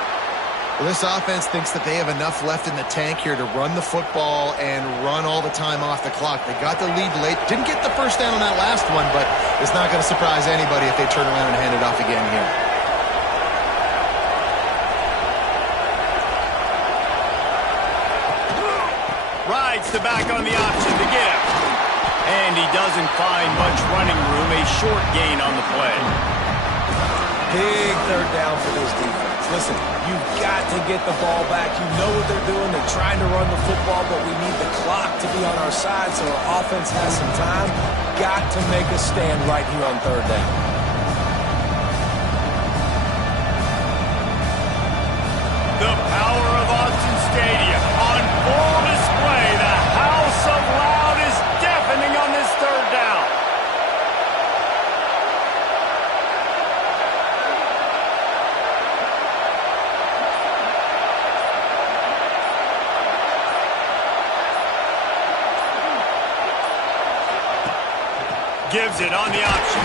Well, this offense thinks that they have enough left in the tank here to run the football and run all the time off the clock. They got the lead late. Didn't get the 1st down on that last one, but it's not going to surprise anybody if they turn around and hand it off again here. Rides the back on the option to get him. And he doesn't find much running room. A short gain on the play. Big 3rd down for this defense. Listen, you've got to get the ball back. You know what they're doing. They're trying to run the football, but we need the clock to be on our side so our offense has some time. Got to make a stand right here on 3rd down. The power of Autzen Stadium on full display. The House of Loud is deafening on this 3rd down. Gives it on the option.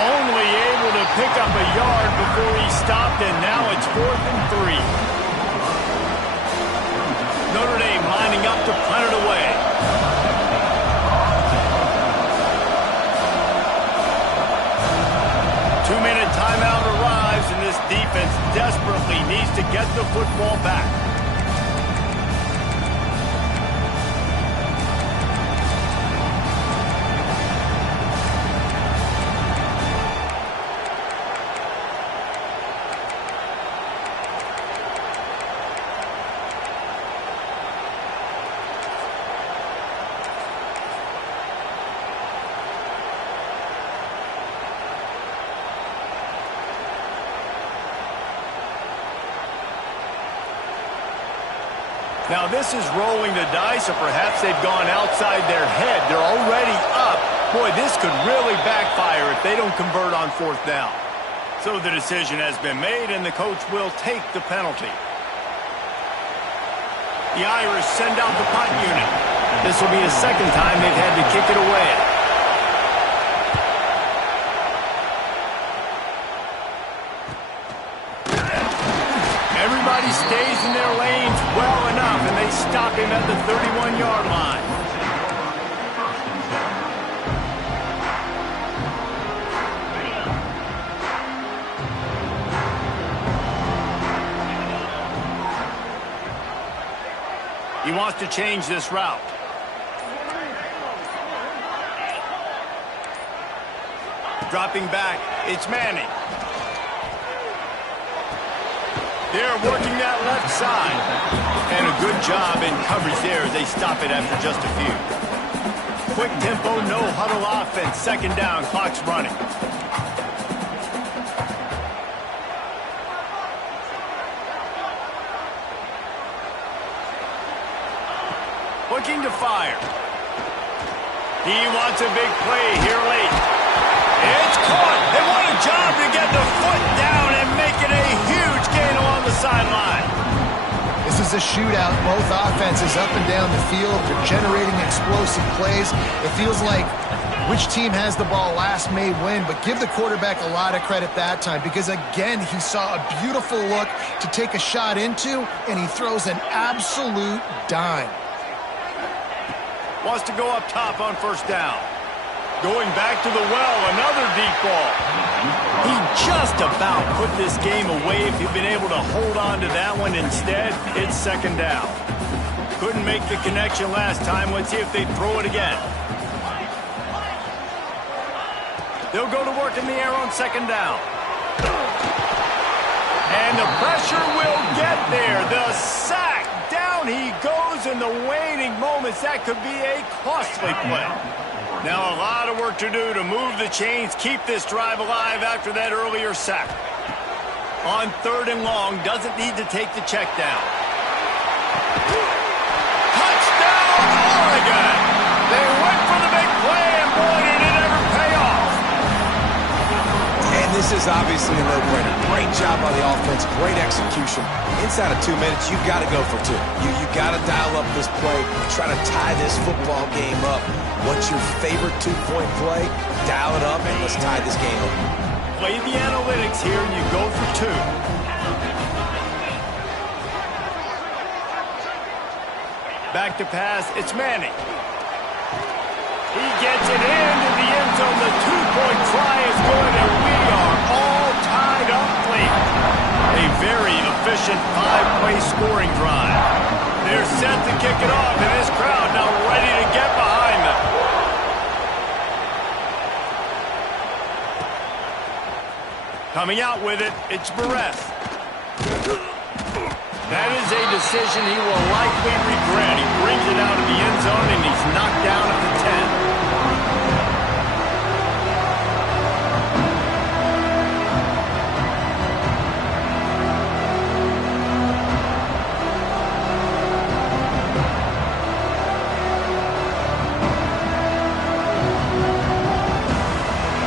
Only able to pick up a yard before he stopped, and now it's 4th and 3. lining up to punt it away. Two-minute timeout arrives, and this defense desperately needs to get the football back. Now this is rolling the dice, or perhaps they've gone outside their head. They're already up. Boy, this could really backfire if they don't convert on fourth down. So the decision has been made, and the coach will take the penalty. The Irish send out the punt unit. This will be the second time they've had to kick it away. Everybody stays in their lanes well enough, and they stop him at the 31-yard line. He wants to change this route. Dropping back, it's Manning. They're working that left side. And a good job in coverage there as they stop it after just a few. Quick tempo, no huddle offense. Second down, clock's running. Looking to fire. He wants a big play here late. It's caught. They want a job to get the foot down and make it a huge gain along the sideline. This is a shootout. Both offenses up and down the field. They're generating explosive plays. It feels like which team has the ball last may win, but give the quarterback a lot of credit that time because, again, he saw a beautiful look to take a shot into, and he throws an absolute dime. Wants to go up top on first down. Going back to the well, another deep ball. He just about put this game away if he'd been able to hold on to that one. Instead, it's second down. Couldn't make the connection last time. Let's see if they throw it again. They'll go to work in the air on second down. And the pressure will get there. The sack. Down he goes in the waning moments. That could be a costly play. Now a lot of work to do to move the chains, keep this drive alive after that earlier sack. On third and long, doesn't need to take the check down. Touchdown, Oregon! They went for the big play, and boy, did it ever pay off. And this is obviously a no-brainer. Great job on the offense, great execution. Inside of 2 minutes, you've got to go for two. You got to dial up this play, try to tie this football game up. What's your favorite two-point play? Dial it up, and let's tie this game up. Play the analytics here, and you go for two. Back to pass, it's Manning. He gets it into the end zone. The two-point try is good, and we are all tied up late. A very efficient five-play scoring drive. They're set to kick it off, and this crowd now ready to get behind them. Coming out with it, it's Barres. That is a decision he will likely regret. He brings it out of the end zone, and he's knocked down at the 10.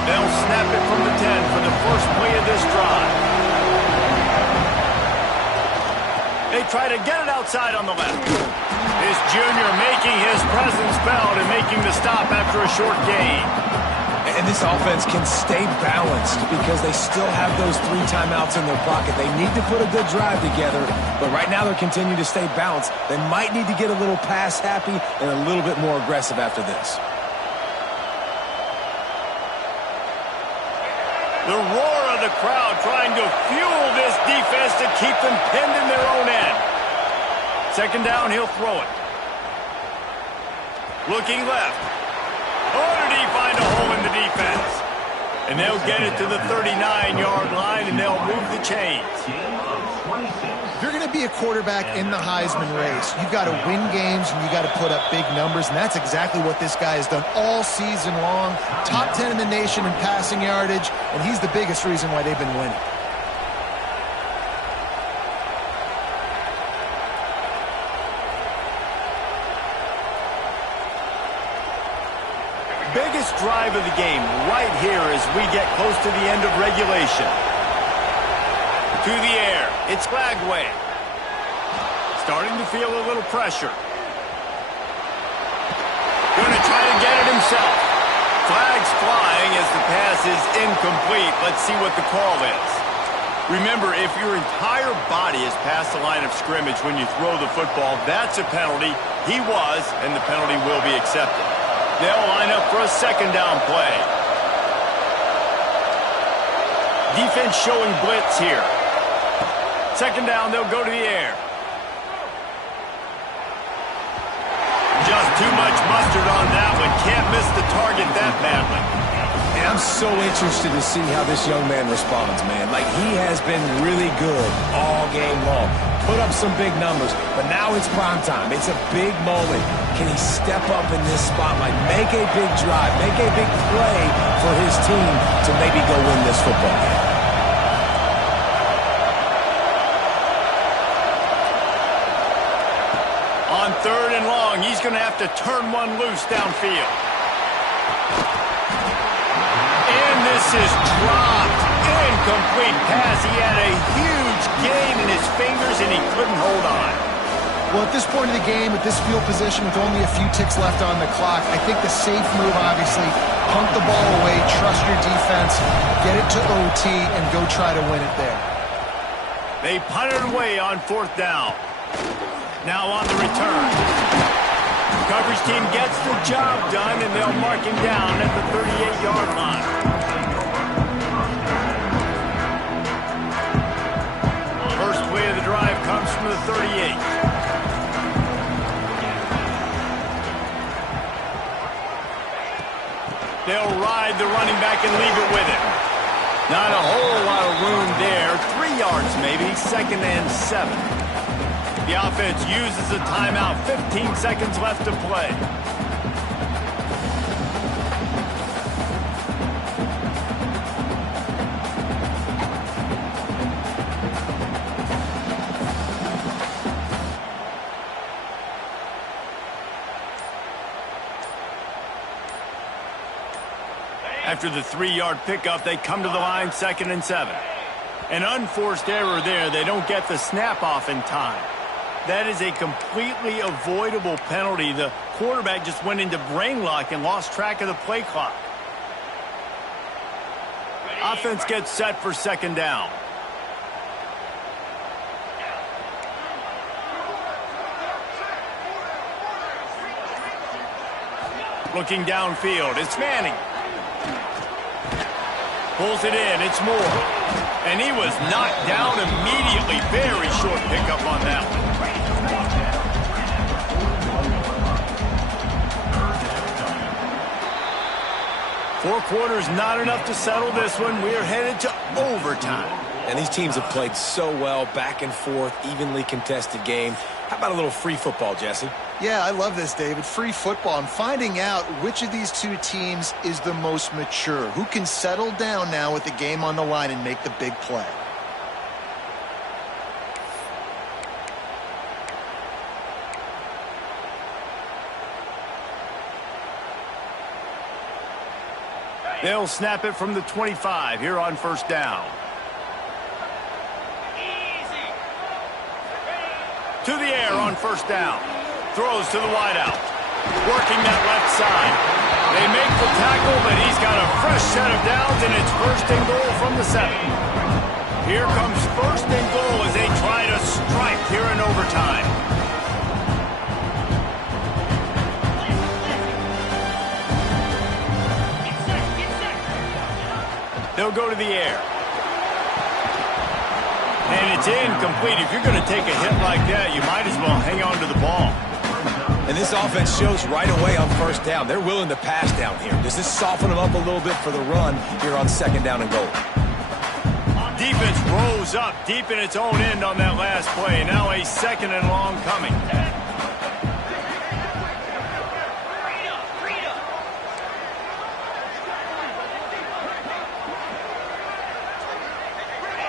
They'll snap it from the 10 for the first play of this drive. They try to get it outside on the left. This junior making his presence felt and making the stop after a short gain. And this offense can stay balanced because they still have those 3 timeouts in their pocket. They need to put a good drive together, but right now they're continuing to stay balanced. They might need to get a little pass happy and a little bit more aggressive after this. The roar of the crowd trying to fuel this defense to keep them pinned in their own end. Second down, he'll throw it. Looking left. Oh, did he find a hole in the defense? And they'll get it to the 39-yard line, and they'll move the chains. If you're going to be a quarterback in the Heisman race, you've got to win games and you've got to put up big numbers, and that's exactly what this guy has done all season long. Top 10 in the nation in passing yardage, and he's the biggest reason why they've been winning. Biggest drive of the game right here as we get close to the end of regulation. To the air, it's Lagway. Starting to feel a little pressure. Going to try to get it himself. Flags flying as the pass is incomplete. Let's see what the call is. Remember, if your entire body is past the line of scrimmage when you throw the football, that's a penalty. He was, and the penalty will be accepted. They'll line up for a second down play. Defense showing blitz here. Second down, they'll go to the air. Just too much mustard on that one. Can't miss the target that badly. And I'm so interested to see how this young man responds, man. Like, he has been really good all game long. Put up some big numbers, but now it's prime time. It's a big moment. Can he step up in this spotlight, make a big drive, make a big play for his team to maybe go win this football game? On third and long, he's going to have to turn one loose downfield. And this is dropped. Incomplete pass. He had a huge gain in his fingers, and he couldn't hold on. Well, at this point of the game, at this field position with only a few ticks left on the clock, I think the safe move, obviously, punt the ball away, trust your defense, get it to OT, and go try to win it there. They punt it away on fourth down. Now on the return. Coverage team gets the job done, and they'll mark him down at the 38-yard line. First play of the drive comes from the 38. They'll ride the running back and leave it with him. Not a whole lot of room there. 3 yards maybe, second and 7. The offense uses a timeout. 15 seconds left to play. After the 3-yard pickup, they come to the line, second and 7. An unforced error there. They don't get the snap off in time. That is a completely avoidable penalty. The quarterback just went into brain lock and lost track of the play clock. Offense gets set for second down. Looking downfield, it's Manning. Pulls it in, it's Moore. And he was knocked down immediately. Very short pickup on that one. 4 quarters, not enough to settle this one. We're headed to overtime. And these teams have played so well, back and forth, evenly contested game. How about a little free football, Jesse? Yeah, I love this, David. Free football. I'm finding out which of these two teams is the most mature. Who can settle down now with the game on the line and make the big play. They'll snap it from the 25 here on first down. To the air on first down. Throws to the wideout. Working that left side. They make the tackle, but he's got a fresh set of downs, and it's first and goal from the 7. Here comes first and goal as they try to strike here in overtime. They'll go to the air. And it's incomplete. If you're going to take a hit like that, you might as well hang on to the ball. And this offense shows right away on first down. They're willing to pass down here. Does this soften them up a little bit for the run here on second down and goal? Defense rose up deep in its own end on that last play. Now a second and long coming.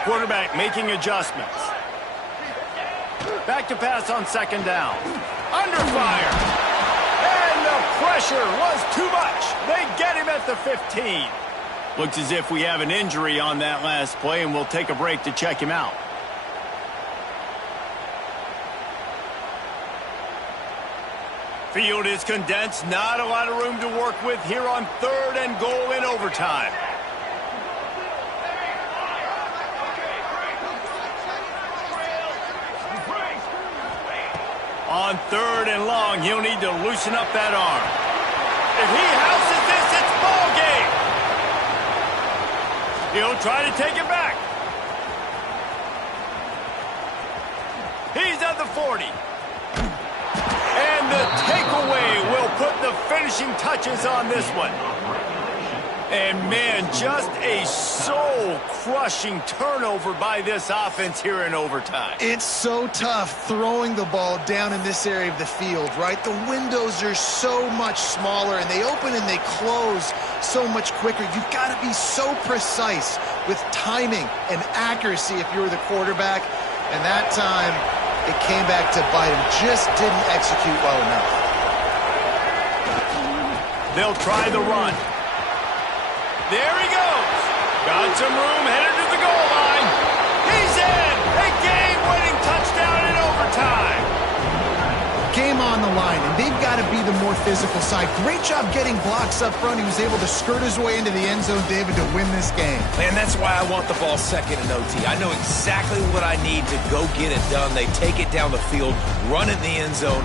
Quarterback making adjustments. Back to pass on second down. Under fire. And the pressure was too much. They get him at the 15. Looks as if we have an injury on that last play, and we'll take a break to check him out. Field is condensed. Not a lot of room to work with here on third and goal in overtime. On third and long, he'll need to loosen up that arm. If he houses this, it's ball game. He'll try to take it back. He's at the 40. And the takeaway will put the finishing touches on this one. And, man, just a soul-crushing turnover by this offense here in overtime. It's so tough throwing the ball down in this area of the field, right? The windows are so much smaller, and they open and they close so much quicker. You've got to be so precise with timing and accuracy if you're the quarterback. And that time, it came back to bite him. Just didn't execute well enough. They'll try the run. There he goes. Got some room, headed to the goal line. He's in. A game-winning touchdown in overtime. Game on the line, and they've got to be the more physical side. Great job getting blocks up front. He was able to skirt his way into the end zone, David, to win this game. And that's why I want the ball second in OT. I know exactly what I need to go get it done. They take it down the field, run it in the end zone,